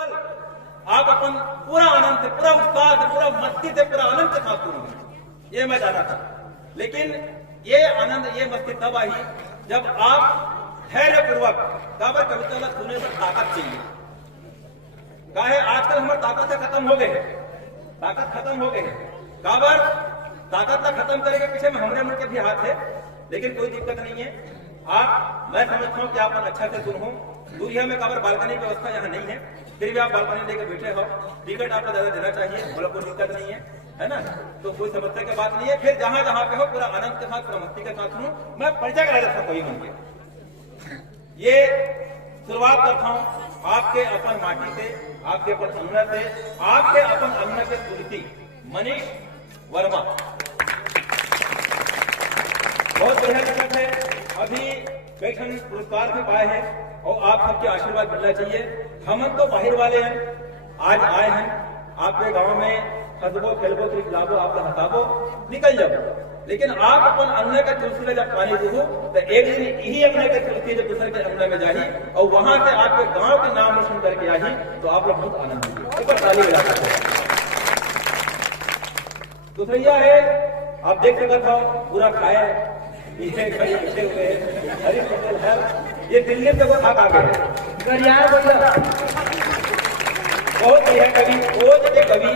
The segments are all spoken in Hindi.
पल आप अपन पूरा आनंद से, पूरा उत्साह से, पूरा मस्ती से, पूरा आनंद के साथ सुनेंगे, ये मैं चाहता था। लेकिन ये आनंद, ये मस्ती तब आई जब आप धैर्य पूर्वक काबर कविता सुने पर ताकत चाहिए। काहे आजकल हमारे ताकत खत्म हो गए, ताकत खत्म हो गए। काबर ताकत खत्म करे के पीछे में हमरे मन के भी हाथ है, लेकिन कोई दिक्कत नहीं है। आप, मैं समझता हूँ कि आप अच्छा से सुनो। दूरिया में काबर बालकनी की व्यवस्था यहाँ नहीं है, फिर भी आप बालकनी लेके बैठे हो, टिकट आपको ज्यादा देना चाहिए, बोला कोई दिक्कत नहीं है ना, तो कोई समस्या की बात नहीं है। फिर जहां जहां पे हो पूरा आनंद के साथ, पूरा मस्ती के साथ सुनो। मैं परिचय करा देता हूँ कोई मन के। ये शुरुआत करता हूँ आपके अपन माटी से, आपके अपन अन्न से, आपके अपन अन्न के तुलसी मनीष वर्मा। बहुत बढ़िया लिखत है, अभी बैठन पुरस्कार भी पाए हैं और आप सबके आशीर्वाद मिलना चाहिए। हमन तो बाहर वाले हैं, आज आए हैं आपके गांव में, हंसबो खेलबो खिलाबो, आपका हंसाबो, निकल जाओ। लेकिन आप अपन अन्न के तुलसी में जब पानी दो तो एक दिन यही अन्न के तुलसी जो दूसरे के अन्न में जाही और वहां से आपके गांव के नाम रोशन करके आई, तो आप लोग बहुत आनंद लीजिए। ऊपर ताली बजा सकते हैं। दूसरा है, आप देख सकते हो पूरा खाए पीछे बैठे हुए हरी पटेल है, ये दिल्ली से वो खा गए बहुत बढ़िया कवि, रोज के कवि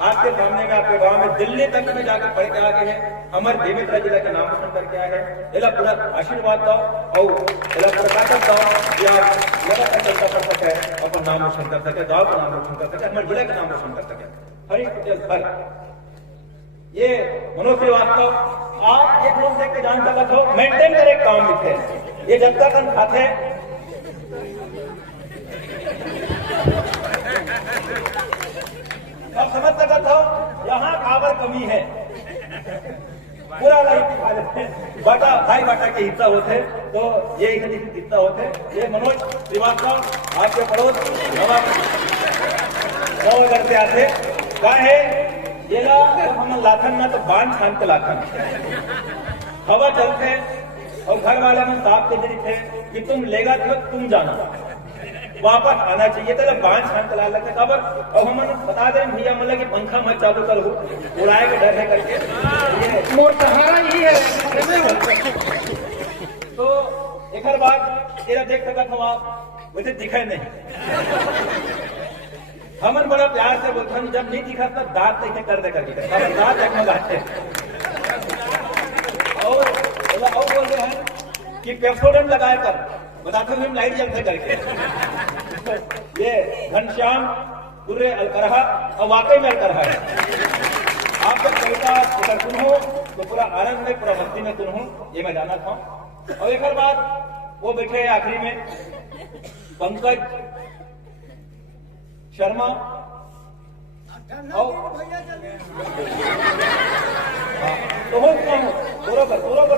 आपके सामने में, आपके गांव में दिल्ली तक में जाकर पढ़ के आ गए हैं। अमर बेमेतरा जिला के नाम रोशन करके आए हैं। इला पूरा आशीर्वाद दो और इला पूरा ताकत दो कि आप लगातार चलता पढ़ सके, अपन नाम रोशन कर सके, गाँव का नाम रोशन कर सके, हमारे जिले का नाम रोशन कर सके। हरी पटेल सर, ये मनोज श्रीवास्तव, आप एक लोग देख के जान सकते हो, मेंटेन करे काम लिखे, ये जनता का खाते सब समझ सकते हो। यहाँ काबर कमी है, पूरा बाटा भाई बाटा के हिस्सा होते, तो ये हिस्सा होते। ये मनोज श्रीवास्तव आपके पड़ोस नवागर से आते, क्या है ये ला हम लाथन ना तो बांध छान के लाथन हवा चलते और घर वाले में साफ के दिन थे कि तुम लेगा तो तुम जाना, वापस आना चाहिए था। बांध छान के लाल लगता खबर और हम बता दें भैया मतलब कि पंखा मत चालू करो, उड़ाए के डर है करके मोर सहारा ही है। तो एक बात तेरा देख सकता हूँ, आप वैसे दिखे नहीं, हमन बड़ा प्यार से बोलते हैं, जब नहीं दिखा तब दांत देखे कर दे करके दांत एक लगाते और बोल रहे हैं कि पेप्सोडेंट लगाए कर बताते हुए लाइट जलते करके। ये घनश्याम पूरे अलकरहा और वाकई में अलकरहा है। आप जब कविता अगर सुनो तो पूरा आनंद में, पूरा मस्ती में सुनो, ये मैं जाना था। और एक बात वो बैठे आखिरी में पंकज शर्मा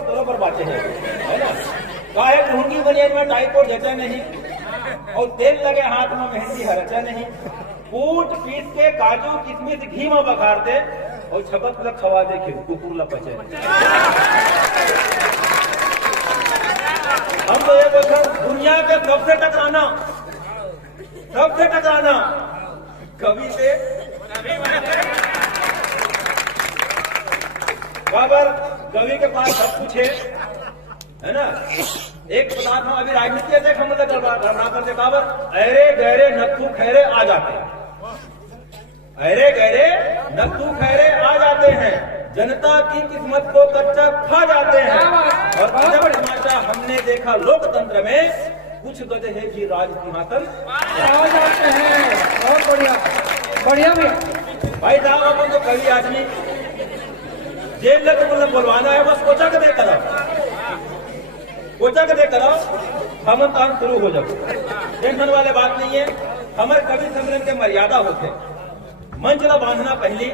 बरोबर बातें हैं, है ना। गाय ढूंढी बनियान में टाइपोड जचा नहीं और तेल लगे हाथ में मेहंदी हरचा नहीं, कूट पीस के काजू किशमिश घी में बखार दे और छपत लग खवा दे कुकुर लपचे। हम तो ये बोलते दुनिया के सबसे टकराना कवि से, बाबर कवि के पास सब कुछ है ना। एक पदार्थ हम अभी राजनीति से हम गड़बड़ा करते, बाबर अरे गहरे नथु खैरे आ जाते हैं, अरे गहरे नथु खैरे आ जाते हैं, जनता की किस्मत को कच्चा खा जाते हैं। और अजब तमाशा हमने देखा लोकतंत्र में, कुछ गधे हैं जी राज सिंहासन आ जाते हैं। बहुत बढ़िया बढ़िया भैया भाई साहब, अपन तो कवि आदमी जेल लग मतलब बोलवाना है, बस कोचा के दे करो, कोचा के दे करो, हम काम शुरू हो जाओ, टेंशन वाले बात नहीं है। हमारे कवि सम्मेलन के मर्यादा होते, मंच ला बांधना पहली,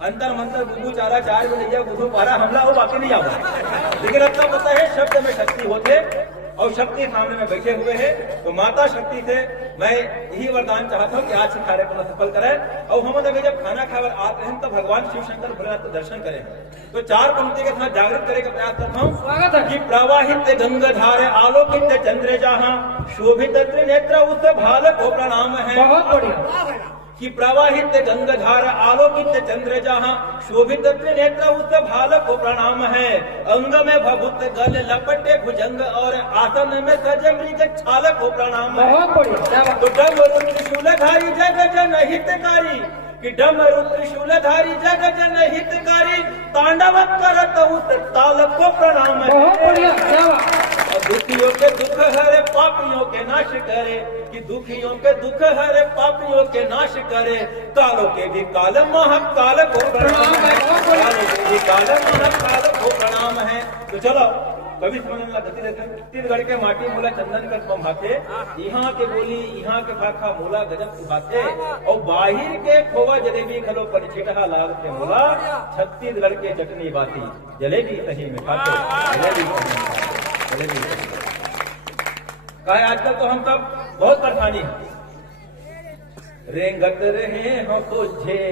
अंतर मंत्र गुगु चारा चार भैया गुगु पारा हमला हो बाकी नहीं आवा। लेकिन अब तक पता है शब्द में शक्ति होते और शक्ति सामने में बैठे हुए हैं, तो माता शक्ति से मैं यही वरदान चाहता हूँ कि आज से कार्यक्रम सफल करें और हम अभी जब खाना खाकर आते हैं तो भगवान शिव शंकर भोलेनाथ को दर्शन करें। तो चार पंक्ति के साथ जागृत करे का प्रयास करता हूँ। स्वागत है कि प्रवाहित गंगाधार आलोकित चंद्र जहाँ शोभित त्रिनेत्र उस भाल को प्रणाम है। बहुत बढ़िया। कि प्रवाहित गंगाधार आलोकित चंद्र जहाँ शोभित त्रिनेत्र उस भाल को प्रणाम है। अंग में भभुत गल लपटे भुजंग और आसन में सज मृग छाल को प्रणाम है। बहुत बढ़िया। तो डमरू त्रिशूलधारी जग जन हितकारी कि डमरू त्रिशूलधारी जग जन हितकारी तांडव करत उस ताल को प्रणाम है। बहुत बढ़िया। और दुखियों के दुख हरे पापियों के नाश करे कि दुखियों के दुख हरे पापियों के नाश करे। कालों के भी काल महाकाल को प्रणाम है। कालों के भी काल महाकाल को प्रणाम है। तो चलो कभी समझ गति देते हैं। छत्तीसगढ़ के माटी मूला चंदन का भाते, यहाँ के बोली यहाँ के भाखा मूला गजब भाते और बाहिर के खोवा जलेबी खलो परिचिटा लाल के मूला छत्तीसगढ़ के चटनी बाती जलेबी सही में खाते जलेबी कहा। आजकल तो हम सब बहुत परेशानी है। रेंगत रहे हम तुझे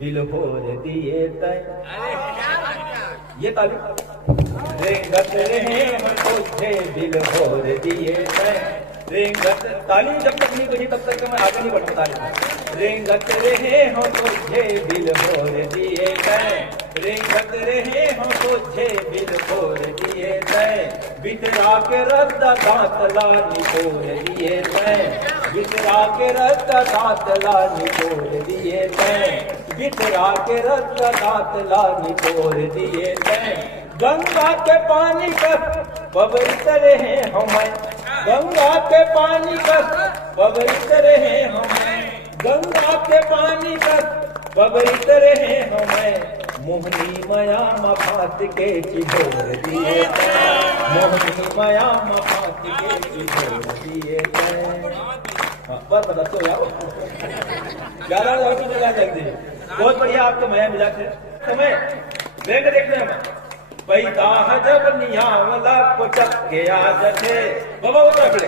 दिल हो दिए तय ये तारीफ रेंगत रहे हम तुझे दिल हो दिए तय। रेंगत ताली जब तक नहीं बजी तब तक मैं आगे नहीं बढ़ सकता। रेंगत रहे हम तुझे दिल हो दिए तय। रेंगत रहे हम तुझे दिल हो दिए तय। बितरा के रद्दा दांत लानी तोड़ दिए तय। बितरा के रद्दा दांत लानी तोड़ दिए तय। बितरा के रद्दा दांत लानी तोड़ दिए तय। गंगा के पानी का पवित्र रहे हमें। गंगा के पानी का पवित्र रहे हमें। गंगा के पानी का पवित्र रहे हमें। मोहनी मया मफात के चिढ़ोर दिए तय। मोहनी मया मफात के चिढ़ोर दिए तय। पर बता तो यार 11,000 की जगह लग दी। बहुत बढ़िया आपको मया मिला थे समय बैंक देखते हैं। पैसा जब नियामला को चक्के आ जथे बाबा उतरे।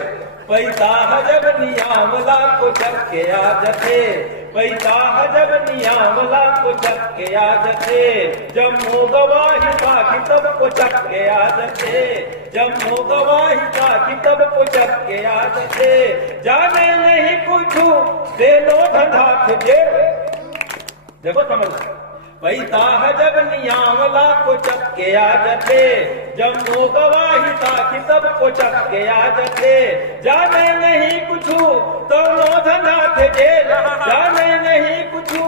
पैसा जब नियामला को चक्के आ जथे। पैसा जब नियामला को चक्के आ जथे। जब मो गवाही बाकी तब को चक्के आ जथे। जब मो गवाही बाकी तब को चक्के आ जथे। जाने नहीं पूछू दे लो धंधा थे। देखो समझ पैसा जब नियामला को चक्के आ जथे। जब मो गवाही ताकि तब को चक्के आ जथे। जाने नहीं कुछू तो नोधना थे जेल। जाने नहीं कुछू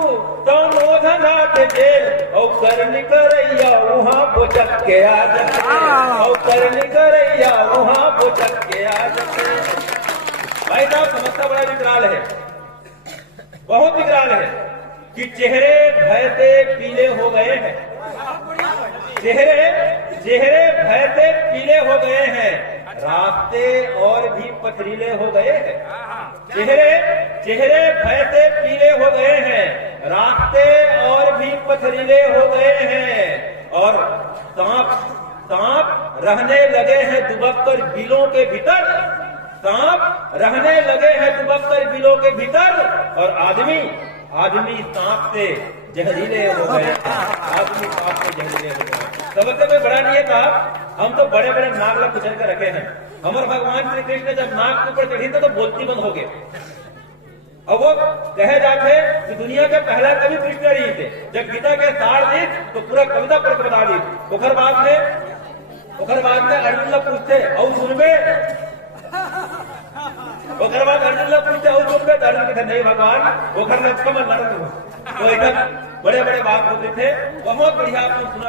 तो नोधना थे जेल। और करनी करैया वहाँ को चक्के आ जथे। और करनी करैया वहाँ को चक्के आ जथे। भाई साहब समस्या बड़ा विकराल है, बहुत विकराल है कि चेहरे भय से पीले हो गए हैं। चेहरे भय से पीले हो गए हैं। रास्ते और भी पथरीले हो गए हैं। चेहरे भय से पीले हो गए हैं। रास्ते और भी पथरीले हो गए हैं। और सांप रहने लगे हैं दुबक कर बिलों के भीतर। सांप रहने लगे हैं दुबक कर बिलों के भीतर। और आदमी सांप से जहरीले हो गए। आदमी सांप से जहरीले हो गए। सबसे में बड़ा नहीं था, हम तो बड़े बड़े नाग लग कुचल कर रखे हैं। हमारे भगवान श्री कृष्ण जब नाग के ऊपर चढ़ी तो बोलती बंद हो गए। अब वो कहे जाते कि दुनिया के पहला कवि कृष्ण ही थे। जब गीता के सार दी तो पूरा कविता पर बता दी। ओखर बाद में अर्जुन पूछते और सुनबे। ओखर बाद अर्जुन पूछते और सुनबे। अर्जुन कहते नहीं भगवान ओखर ने बड़े बड़े बात होते थे। बहुत बढ़िया आपको सुना।